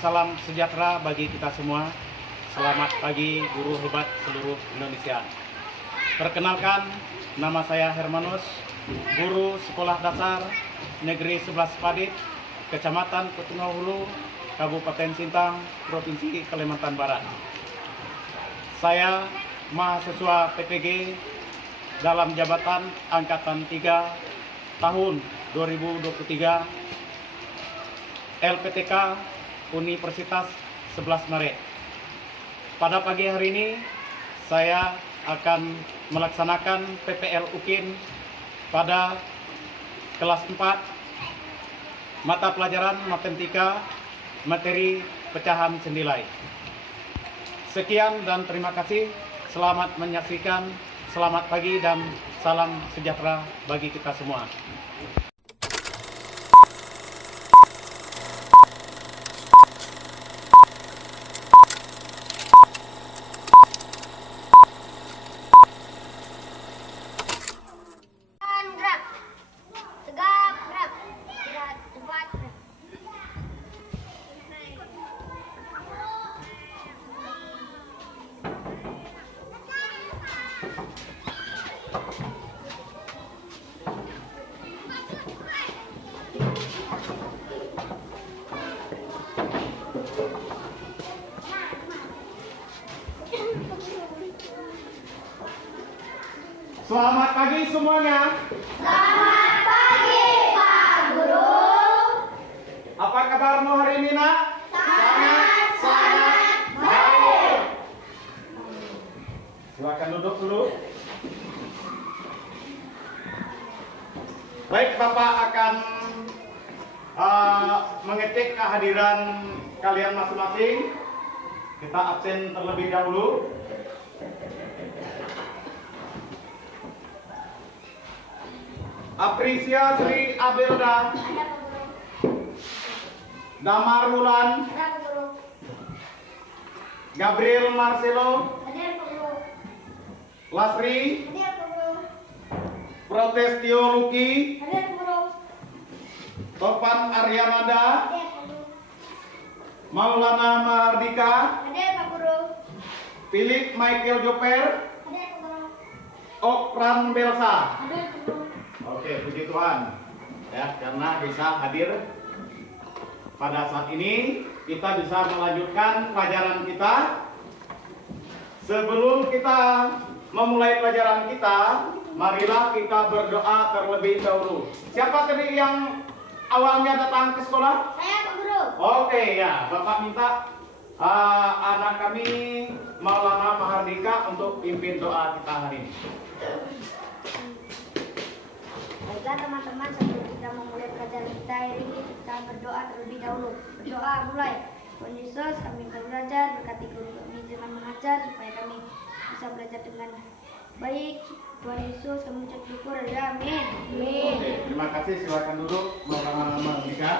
salam sejahtera bagi kita semua. Selamat pagi guru hebat seluruh Indonesia. Perkenalkan, nama saya Hermanus, guru Sekolah Dasar Negeri 11 Padit, Kecamatan Petunga Hulu, Kabupaten Sintang, Provinsi Kalimantan Barat. Saya mahasiswa PPG dalam jabatan Angkatan 3 tahun 2023 LPTK Universitas 11 Maret. Pada pagi hari ini saya akan melaksanakan PPL UKIN pada kelas 4 mata pelajaran matematika materi pecahan senilai. Sekian dan terima kasih. Selamat menyaksikan. Selamat pagi dan salam sejahtera bagi kita semua. Selamat pagi semuanya. Selamat pagi Pak Guru. Apa kabarmu hari ini, Nak? Sangat baik. Silakan duduk dulu. Baik, Bapak akan mengetik kehadiran kalian masing-masing. Kita absen terlebih dahulu. Aprisia Sri Abelda, Ada Pak Guru. Damar Wulan, Ada Pak Guru. Gabriel Marcelo, Ada Pak Guru. Lasri, Ada Pak Guru. Protestio Luki, Ada Pak Guru. Topan Aryamada, Ada Pak Guru. Maulana Mahardika, Ada Pak Guru. Philip Michael Joper, Ada Pak Guru. Okran Belsa. Ada Pak Guru. Oke, puji Tuhan ya, karena bisa hadir pada saat ini. Kita bisa melanjutkan pelajaran kita. Sebelum kita memulai pelajaran kita, marilah kita berdoa terlebih dahulu. Siapa tadi yang awalnya datang ke sekolah? Saya Pak Guru. Oke ya, Bapak minta anak kami Maulana Mahardika untuk pimpin doa kita hari ini. Baiklah teman-teman, sebelum kita memulai pelajaran kita hari ini, kita berdoa terlebih dahulu. Berdoa mulai. Tuhan Yesus, kami akan belajar, berkati guru kami dengan mengajar supaya kami bisa belajar dengan baik. Tuhan Yesus, kami ucap syukur. Amin. Oke, terima kasih. Silakan duduk, Maulana Mahardika.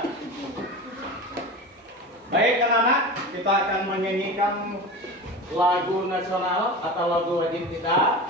Baik anak-anak, kita akan menyanyikan lagu nasional atau lagu wajib kita.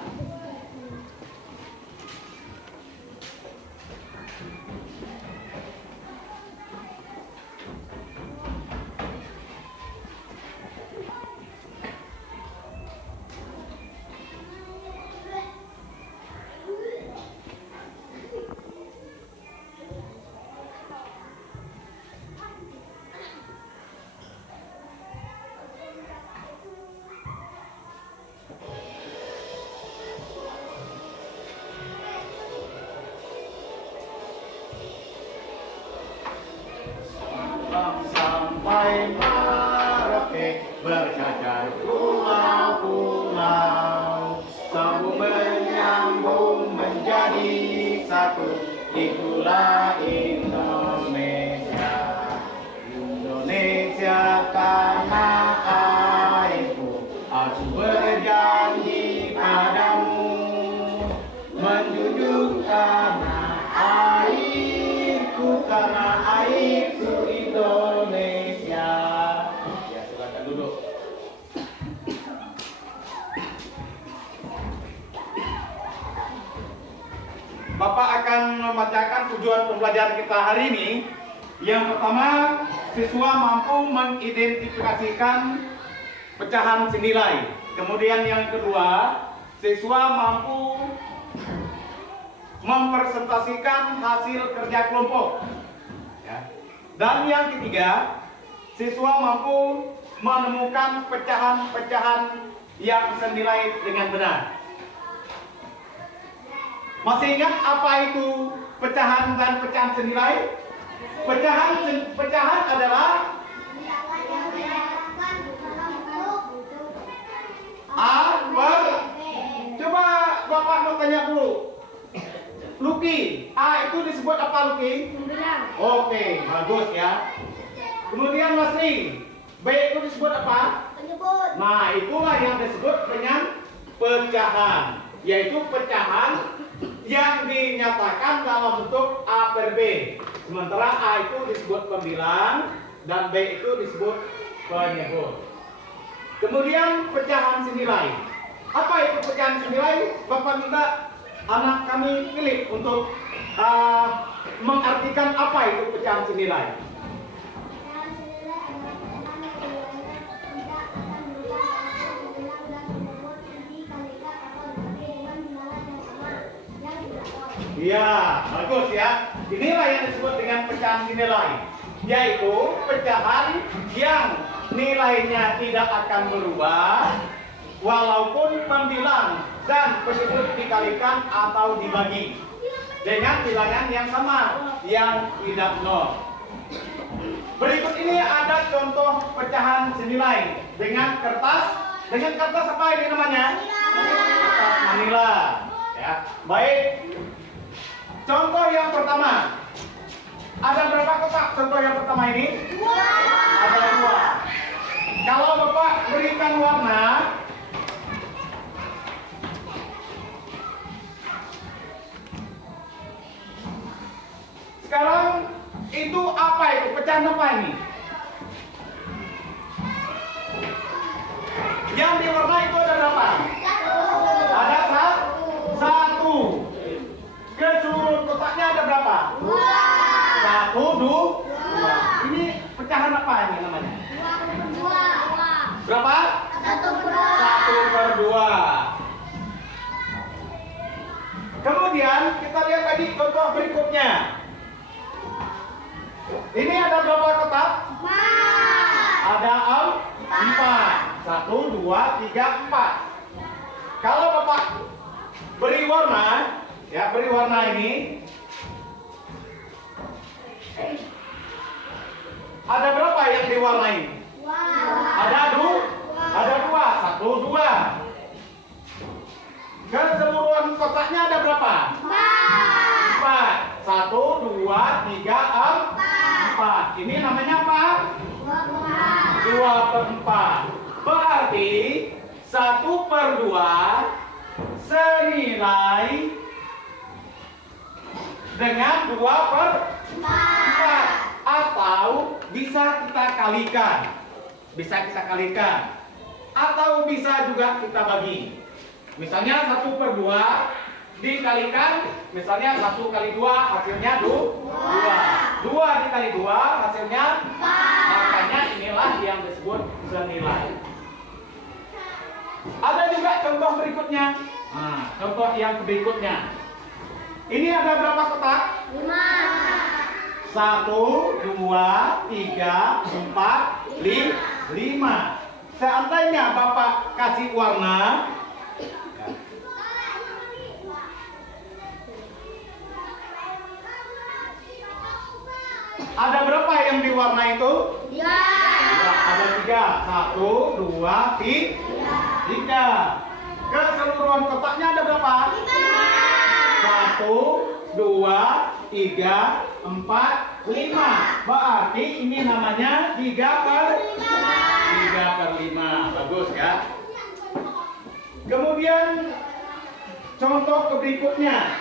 Sampai Merauke bercacar pulau-pulau, sambung menyambung menjadi satu. Itulah Indonesia. Indonesia tanah airku, aku berjanji padamu, menjunjung tanah airku, tanah airku Indonesia. Ya, silakan duduk. Bapak akan membacakan tujuan pembelajaran kita hari ini. Yang pertama, siswa mampu mengidentifikasikan pecahan senilai. Kemudian yang kedua, siswa mampu mempresentasikan hasil kerja kelompok. Ya. Dan yang ketiga, siswa mampu menemukan pecahan-pecahan yang senilai dengan benar. Masih ingat apa itu pecahan dan pecahan senilai? Pecahan adalah A per. Coba Bapak mau tanya dulu. Luki, A itu disebut apa Luki? Membilang. Oke, bagus ya. Kemudian Masri, B itu disebut apa? Penyebut. Nah, itulah yang disebut dengan pecahan, yaitu pecahan yang dinyatakan dalam bentuk A per B. Sementara A itu disebut pembilang dan B itu disebut penyebut. Kemudian pecahan senilai. Apa itu pecahan senilai? Bapak minta anak kami pilih untuk mengartikan apa itu pecahan senilai. Iya, bagus ya. Inilah yang disebut dengan pecahan senilai, yaitu pecahan yang nilainya tidak akan berubah walaupun pembilang dan penyebut dikalikan atau dibagi dengan bilangan yang sama, yang tidak nol. Berikut ini ada contoh pecahan senilai dengan kertas apa ini namanya? Kertas manila. Ya, baik. Contoh yang pertama. Ada berapa kotak contoh yang pertama ini? Ada 2. Kalau Bapak berikan warna, sekarang itu apa itu? Pecahan apa ini? Yang diwarna itu ada berapa? Ada 1. Keseluruhan kotaknya ada berapa? 1, 2. Ini pecahan apa ini namanya? Berapa? 1/2. Kemudian kita lihat lagi contoh berikutnya. Ini ada berapa kotak? 4. Ada 4. 1, 2, 3, 4. Kalau Bapak beri warna, ya beri warna ini. Ada berapa yang diwarnai? Ada 2. 1, 2. Keseluruhan kotaknya ada berapa? 4. 1, 2, 3, 4. Ini namanya apa? 2/4. Berarti 1/2 senilai dengan 2/4. Atau bisa kita kalikan. Atau bisa juga kita bagi. Misalnya 1/2 dikalikan, misalnya 1 kali 2 hasilnya 2. 2 dikali 2 hasilnya 4. Makanya inilah yang disebut senilai. Ada juga contoh berikutnya. Nah, contoh yang berikutnya. Ini ada berapa kotak? 1, 2, 3, 4, 5. Seandainya Bapak kasih warna, ada berapa yang diwarna itu? 3. Ada 3. 1, 2, 3. Keseluruhan kotaknya ada berapa? 1, 2, 3, 4, 5. Berarti ini namanya 3/5. Bagus ya. Kemudian contoh berikutnya.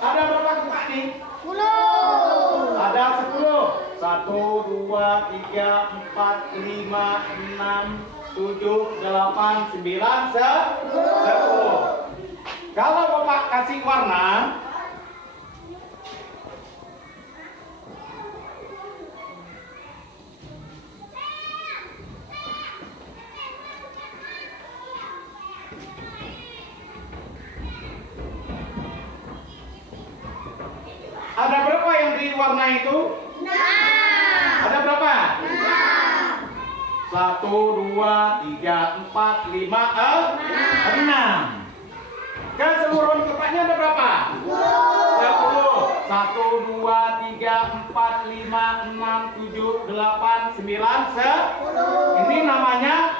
Ada berapa kotak nih? 10. Ada 10. 1, 2, 3, 4, 5, 6, 7, 8, 9, 10. Kalau Bapak kasih warna, Ada berapa yang diwarnai itu? 6. Ada berapa? 1, 2, 3, 4, 5, 6. Keseluruhan kotaknya ada berapa? 10. 1, 2, 3, 4, 5, 6, 7, 8, 9, 10. Ini namanya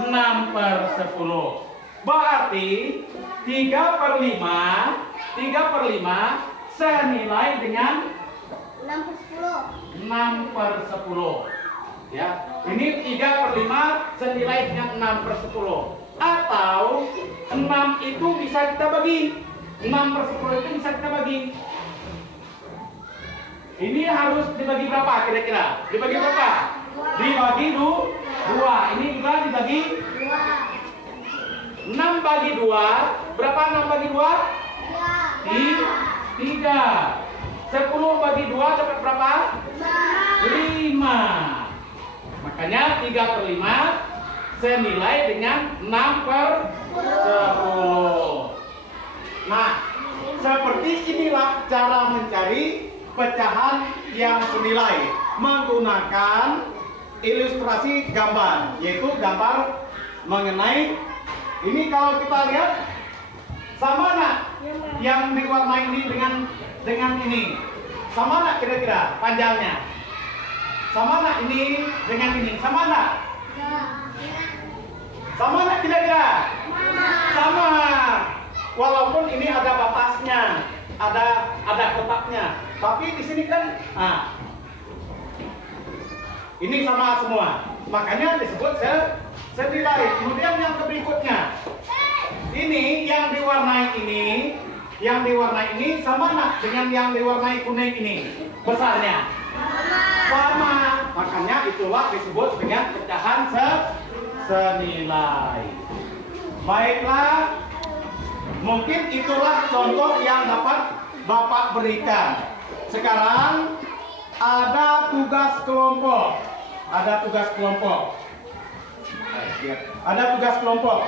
6/10. Berarti 3/5 senilai dengan 6/10. Ya, ini 3/5 senilai dengan 6/10. Atau 6 itu bisa kita bagi. 6/10 itu bisa kita bagi. Ini harus dibagi berapa kira-kira? Dibagi berapa? Dibagi 2. Ini juga dibagi 6 bagi 2. Berapa 6 bagi 2? 3. 10 bagi 2 dapat berapa? 5. Makanya 3/5 senilai dengan 6/10. Nah, seperti inilah cara mencari pecahan yang senilai menggunakan ilustrasi gambar, yaitu gambar mengenai ini. Kalau kita lihat sama nggak yang diwarnai ini dengan ini? Sama nggak kira-kira panjangnya? Sama nggak ini dengan ini? Sama nggak? Sama nggak kira-kira? Sama. Walaupun ini ada batasnya, ada kotaknya, tapi di sini kan, ini sama semua. Makanya disebut senilai. Kemudian yang berikutnya, ini yang diwarnai ini sama nggak dengan yang diwarnai kuning ini? Besarnya sama. Makanya itulah disebut dengan pecahan senilai. Baiklah, mungkin itulah contoh yang dapat Bapak berikan. Sekarang ada tugas kelompok. Ada tugas kelompok.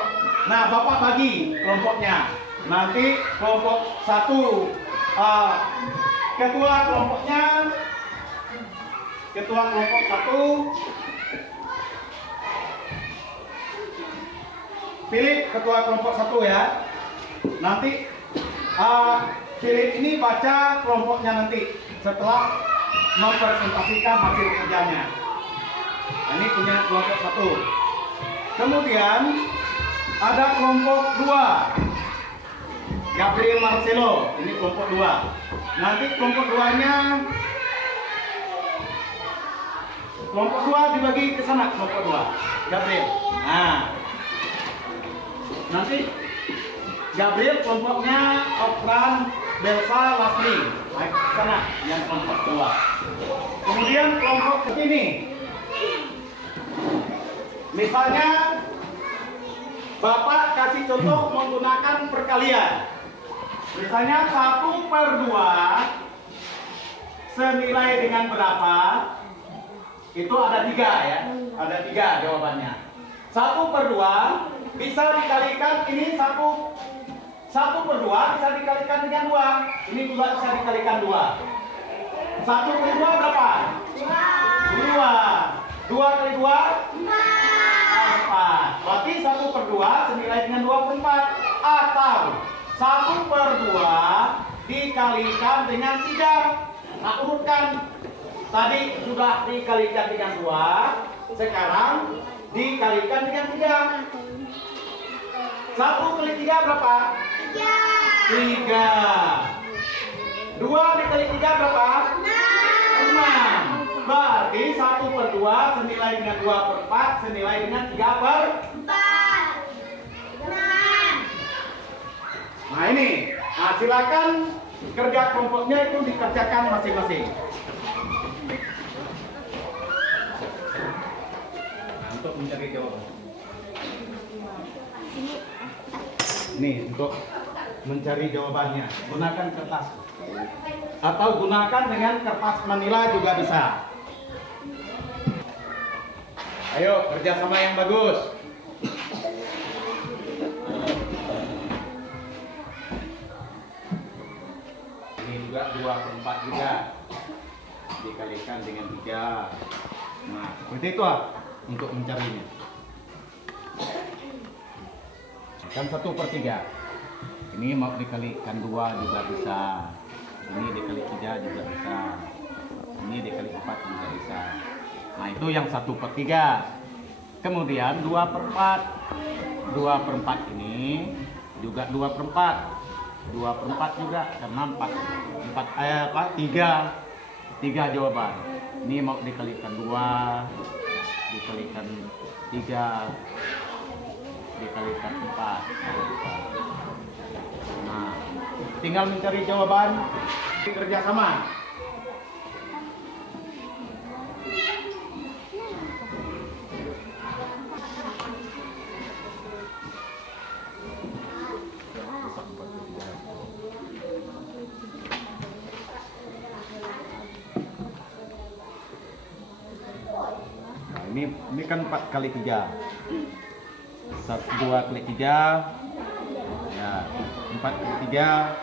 Nah, Bapak bagi kelompoknya. Nanti kelompok 1, ketua kelompok 1, pilih ketua kelompok 1 ya. Nanti Philip ini baca kelompoknya nanti setelah mempresentasikan hasil kerjanya. Nah, ini punya kelompok 1. Kemudian ada kelompok 2, Gabriel Marcelo. Ini kelompok 2. Nanti kelompok 2 dibagi ke sana, kelompok 2 Gabriel. Nah, nanti Gabriel kelompoknya Okran, Belsa, Lasli. Baik, sana yang kelompok 2. Kemudian kelompok ini, misalnya Bapak kasih contoh menggunakan perkalian. Misalnya 1/2 senilai dengan berapa? Itu ada 3 ya. Ada 3 jawabannya. 1/2 bisa dikalikan, ini 1/2 bisa dikalikan dengan 2. Ini juga bisa dikalikan 2. 1/2 berapa? 2. 2 kali 2? 4. Berarti 1/2 senilai dengan 24. Atau 1/2 dikalikan dengan 3. Nah, urutkan. Tadi sudah dikalikan dengan 2. Sekarang dikalikan dengan 3. 1 kali 3 berapa? 3. 2 dikali 3 berapa? 6. Berarti 1/2 senilai dengan 2/4 senilai dengan 3/4. Nah ini, silakan kerja kelompoknya itu dikerjakan masing-masing. Untuk mencari jawaban. Nih, untuk mencari jawabannya, gunakan kertas. Atau gunakan dengan kertas manila juga bisa. Ayo, kerjasama yang bagus. 2/4 juga. Dikalikan dengan 3. Nah, seperti itu untuk mencarinya. Kan 1/3. Ini mau dikalikan 2 juga bisa. Ini dikali 3 juga bisa. Ini dikali 4 juga bisa. Nah, itu yang 1/3. Kemudian 2/4. 2/4 ini juga 2/4. 2/4 juga karena 3 jawaban. Ini mau dikalikan 2, dikalikan 3, dikalikan 4. Nah, tinggal mencari jawaban, kerjasama. Nah, ini kan 4 kali 3. 2 kali 3. Ya, 4 kali 3.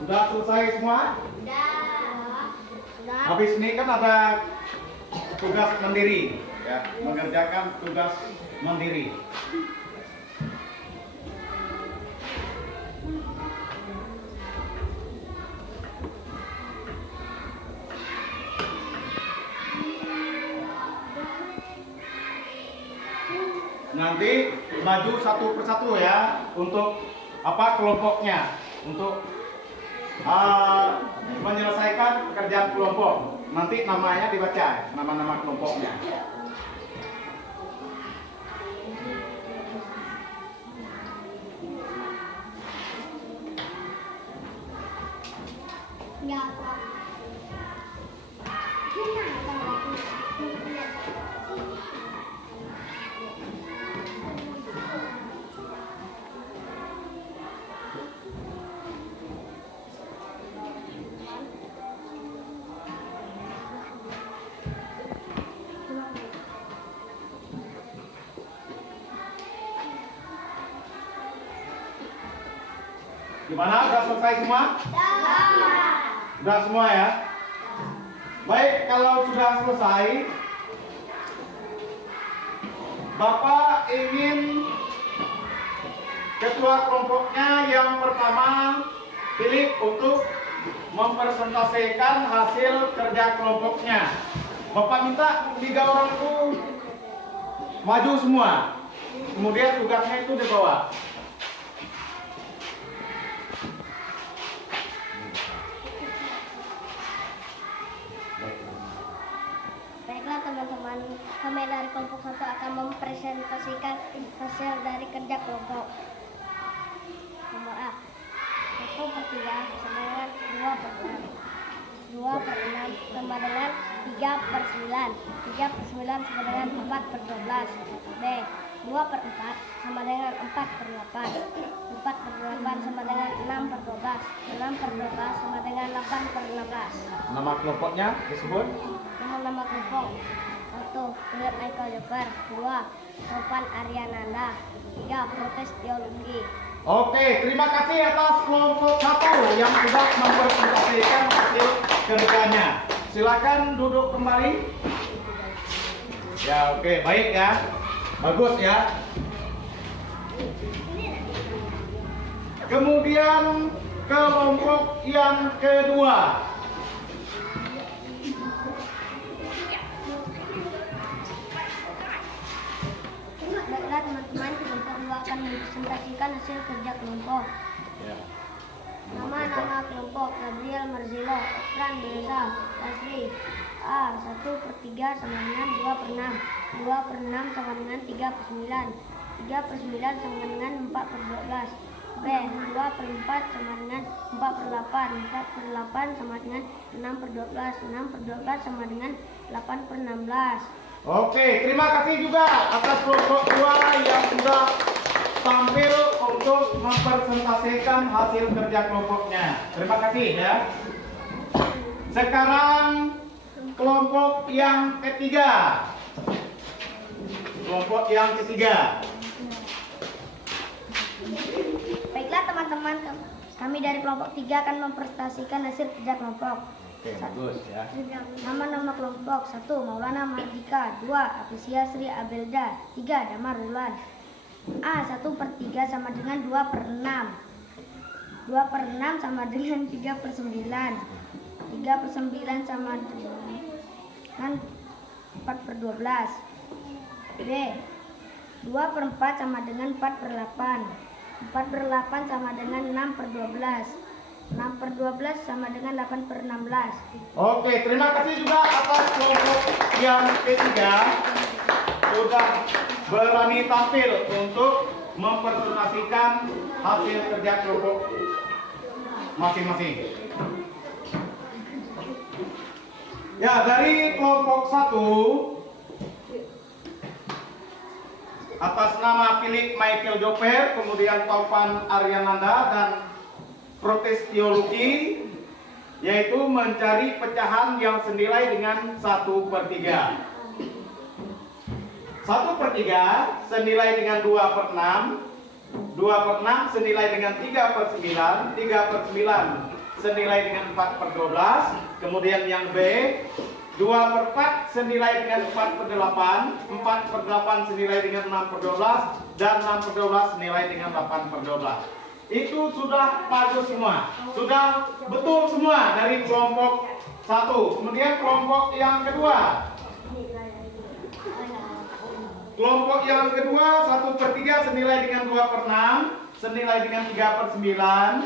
Sudah selesai semua? Sudah. Habis ini kan ada tugas mandiri, ya, mengerjakan tugas mandiri. Nanti maju satu persatu ya untuk kelompoknya, untuk menyelesaikan pekerjaan kelompok. Nanti namanya dibaca, nama-nama kelompoknya. Ya. Gimana? Sudah selesai semua? Sudah semua ya? Baik, kalau sudah selesai, Bapak ingin ketua kelompoknya yang pertama pilih untuk mempresentasikan hasil kerja kelompoknya. Bapak minta 3 orang itu maju semua. Kemudian tugasnya itu dibawa. Baiklah teman-teman, kami dari kelompok 1 akan mempresentasikan hasil dari kerja kelompok. Nomor A, 1/3 sama dengan 2/6. 2/6 sama dengan 3/9. 3/9 sama dengan 4/12. B. 2/4 sama dengan 4/8. 4/8 sama dengan 6/12. 6/12 sama dengan 8/16. Nama kelompoknya disebut? Nama kelompok 1. Philip Michael Jafar. 2. Topan Aryananda. 3. Protes Teologi. Oke, terima kasih atas kelompok 1 yang sudah mempresentasikan hasil kerjanya. Silakan duduk kembali. Ya, oke, baik ya. Bagus ya. Kemudian kelompok yang kedua. Baiklah teman-teman, kelompok 2 akan mempresentasikan hasil kerja kelompok. Ya. Nama kelompok Gabriel Marzilo, Ekran Belsa, Tasri. A. 1/3 sama dengan 2/6. 2/6 sama dengan 3/9. 3/9 sama dengan 4/12. B. 2/4 sama dengan 4/8. 4/8 sama dengan 6/12. 6/12 sama dengan 8/16. Oke, terima kasih juga atas kelompok 2 yang sudah tampil untuk mempresentasikan hasil kerja kelompoknya. Terima kasih ya. Sekarang kelompok yang ketiga. Kelompok yang ketiga. Baiklah teman-teman, kami dari kelompok 3 akan mempresentasikan hasil kerja kelompok. Oke, bagus ya. Nama kelompok 1. Maulana Mardika. 2. Aprisia Sri Abelda. 3. Damar Rulan. A. 1/3 sama dengan 2/6. 2/6 sama dengan 3/9. 3/9 sama dengan 4/12. B. 2/4 sama dengan 4/8. 4/8 sama dengan 6/12. 6/12 sama dengan 8/16. Oke, terima kasih juga atas kelompok yang ketiga sudah berani tampil untuk mempresentasikan hasil kerja kelompok masing-masing. Ya, dari kelompok 1 atas nama Philip Michael Joper, kemudian Topan Aryananda dan Protes Teologi, yaitu mencari pecahan yang senilai dengan 1/3. 1/3 senilai dengan 2/6. 2/6 senilai dengan 3/9. 3/9 senilai dengan 4/12. Kemudian yang B, 2/4 senilai dengan 4/8. 4/8 senilai dengan 6/12. Dan 6/12 senilai dengan 8/12. Itu sudah bagus semua, sudah betul semua dari kelompok 1. Kemudian kelompok yang kedua. Kelompok yang kedua 1/3 senilai dengan 2/6, senilai dengan 3/9,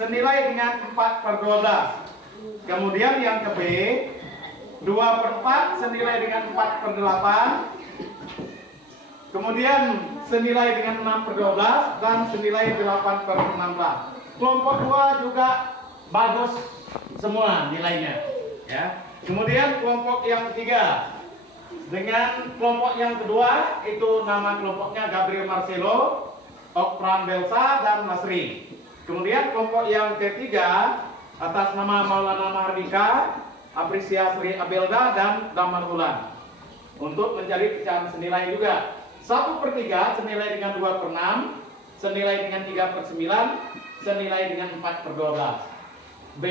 senilai dengan 4/12. Kemudian yang ke B, 2/4 senilai dengan 4/8. Kemudian senilai dengan 6/12 dan senilai 8/16. Kelompok 2 juga bagus semua nilainya, ya. Kemudian kelompok yang ketiga dengan kelompok yang kedua, itu nama kelompoknya Gabriel Marcelo, Okran Belsa dan Nasri. Kemudian kelompok yang ketiga atas nama Maulana Mardika, Aprisia Sri Abelda dan Damar Rulan, untuk mencari pecahan senilai juga. 1/3 senilai dengan 2/6, senilai dengan 3/9, senilai dengan 4/12. B,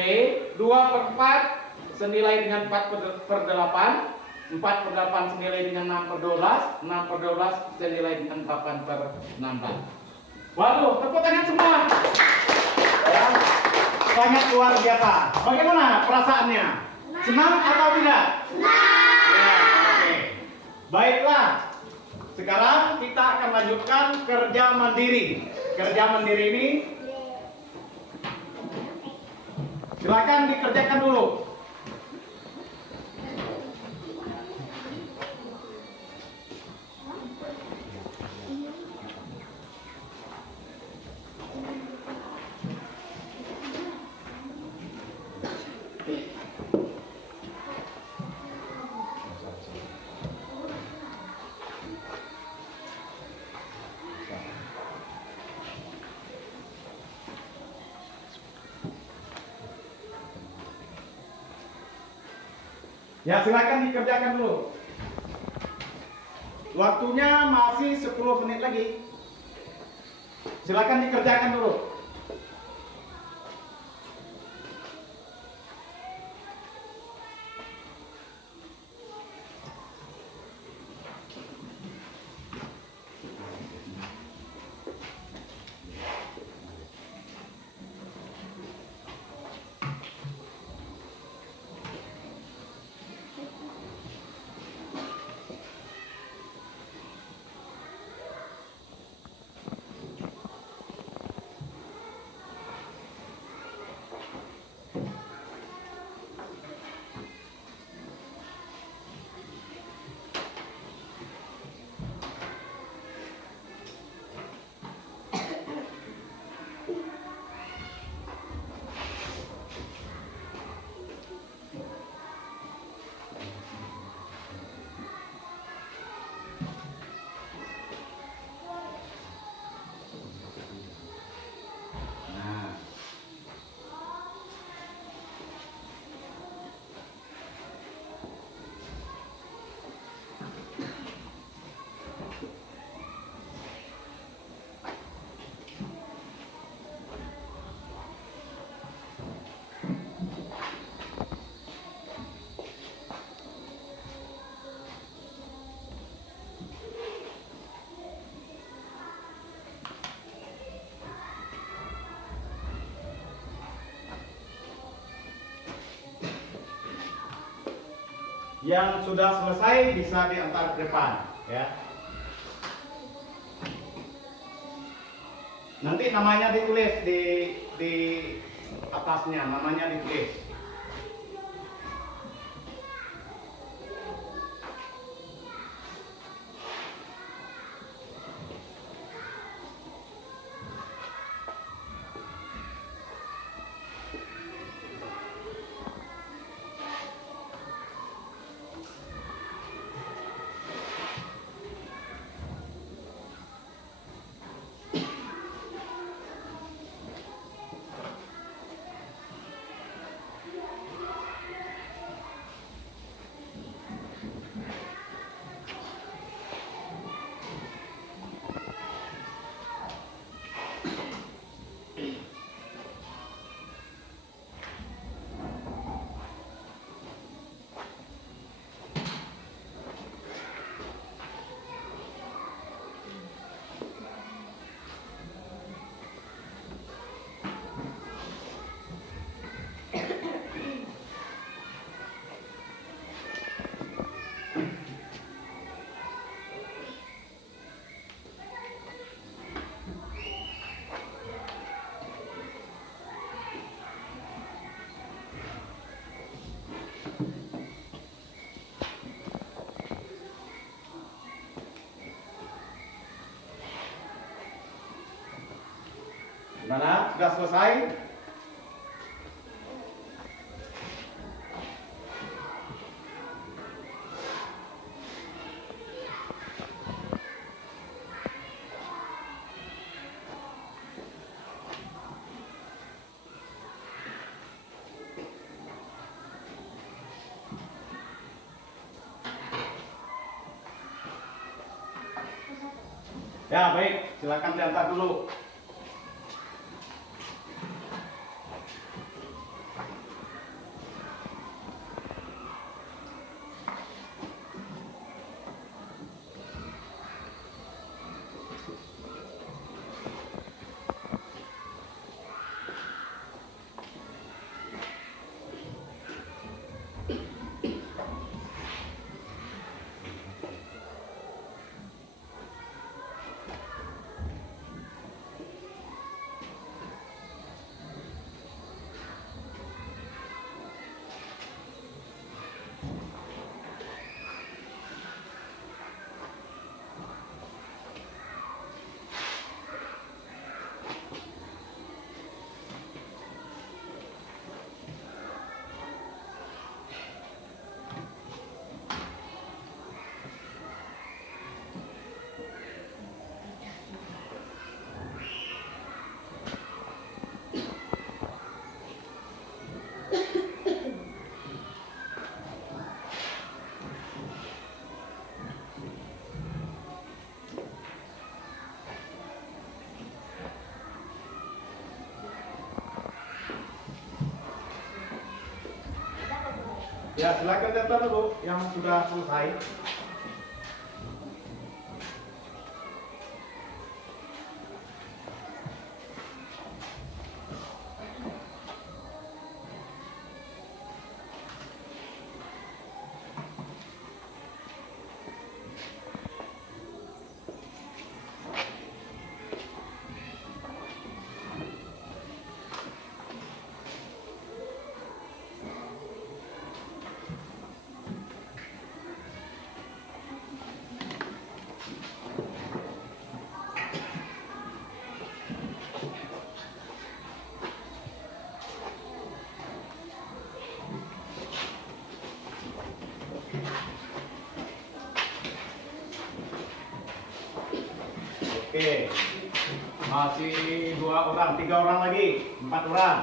2/4 senilai dengan 4/8, 4/8 senilai dengan 6/12, 6/12 senilai dengan 8/16. Waduh, tepuk tangan semua. Ya, sangat luar biasa. Bagaimana perasaannya? Senang atau tidak? Senang. Ya, oke. Baiklah. Sekarang kita akan lanjutkan kerja mandiri. Kerja mandiri ini silakan dikerjakan dulu. Ya, silakan dikerjakan dulu. Waktunya masih 10 menit lagi. Silakan dikerjakan dulu. Nah, yang sudah selesai bisa diantar ke depan, ya. Nanti namanya ditulis di atasnya, namanya ditulis. Gimana? Sudah selesai? Ya, baik. Silakan diantar dulu. Ya, silakan daftar dulu yang sudah selesai. Oke, masih 2 orang, 3 orang lagi, 4 orang.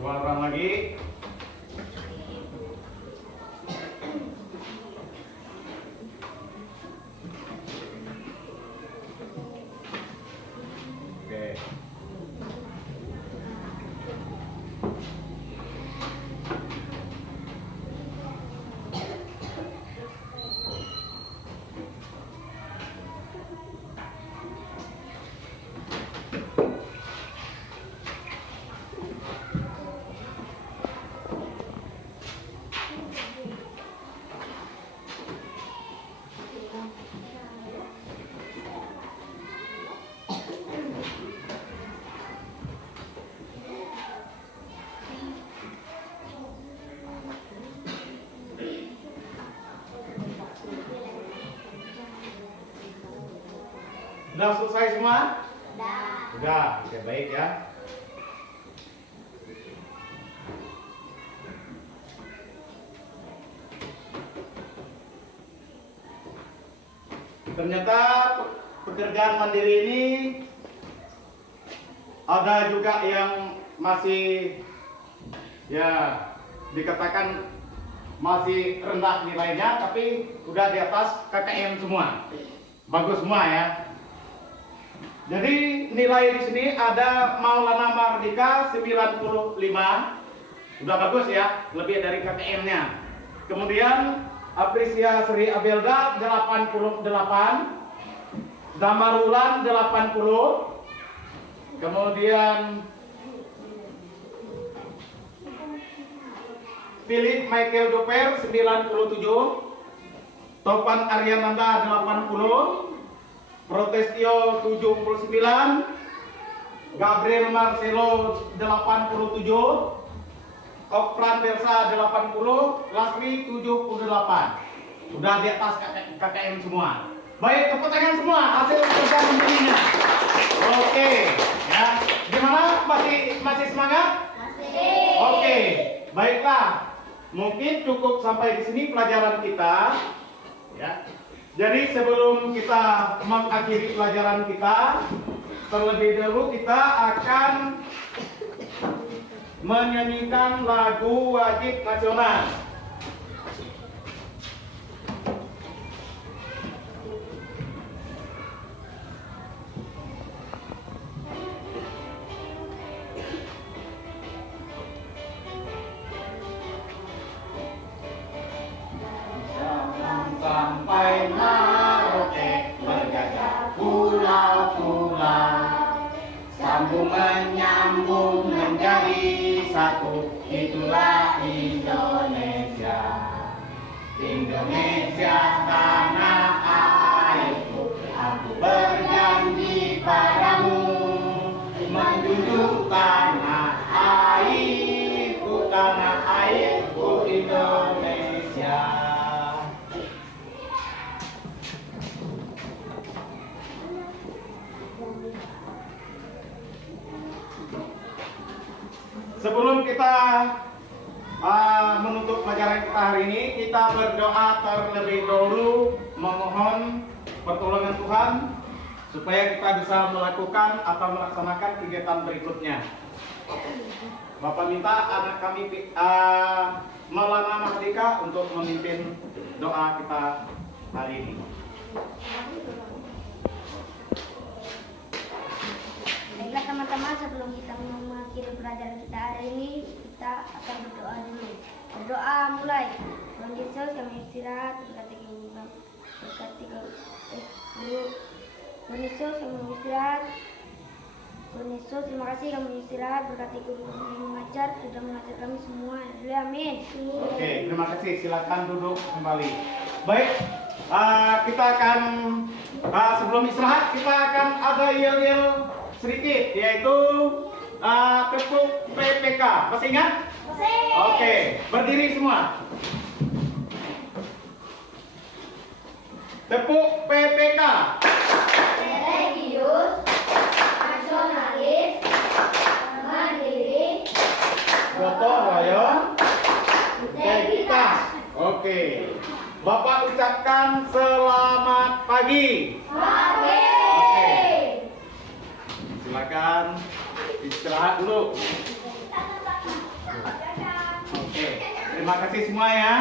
Dua orang lagi. Oke. Sudah selesai semua? Sudah, oke baik ya. Ternyata pekerjaan mandiri ini ada juga yang masih ya dikatakan masih rendah nilainya, tapi udah di atas KKM semua. Bagus semua ya. Jadi nilai di sini ada Maulana Mardika 95, udah bagus ya, lebih dari KKM-nya. Kemudian Aprisia Sri Abelda 88, Damarulan 80, kemudian Philip Michael Doper 97, Topan Aryananda 80, Protestio 79, Gabriel Marcelo 87, Okran Bersa 80, Lasri 78. Udah di atas KKM semua. Baik, tepuk tangan semua hasil pekerjaan mandirinya. Oke, ya. Gimana? Masih semangat? Masih. Oke, baiklah. Mungkin cukup sampai di sini pelajaran kita. Ya. Jadi sebelum kita mengakhiri pelajaran kita, terlebih dahulu kita akan menyanyikan lagu wajib nasional. Sampai Merauke bergajah pulau-pulau, sambung menyambung menjadi satu, itulah Indonesia. Indonesia tanah airku, aku berjanji padamu, menjunjung tanah airku Indonesia. Sebelum kita menutup pelajaran kita hari ini, kita berdoa terlebih dahulu memohon pertolongan Tuhan supaya kita bisa melakukan atau melaksanakan kegiatan berikutnya. Bapak minta anak kami Maulana Mahardika untuk memimpin doa kita hari ini. Baiklah teman-teman, sebelum kita mengakhiri pelajaran kita hari ini, kita akan berdoa dulu. Berdoa mulai. Tuhan Yesus, kami istirahat, berkati guru, Tuhan Yesus, kami istirahat. Tuhan Yesus, terima kasih kami istirahat, berkati guru kami mengajar, sudah mengajar kami semua. Amin. Oke, terima kasih. Silakan duduk kembali. Baik, kita akan sebelum istirahat kita akan ada yel-yel sedikit, yaitu tepuk PPK. Masih ingat? Masih. Oke, berdiri semua. Tepuk PPK. Religius, nasionalis, mandiri, Gotong royong, integritas. Oke. Bapak ucapkan selamat pagi. Oke. Silakan istirahat dulu. Oke. Terima kasih semua ya.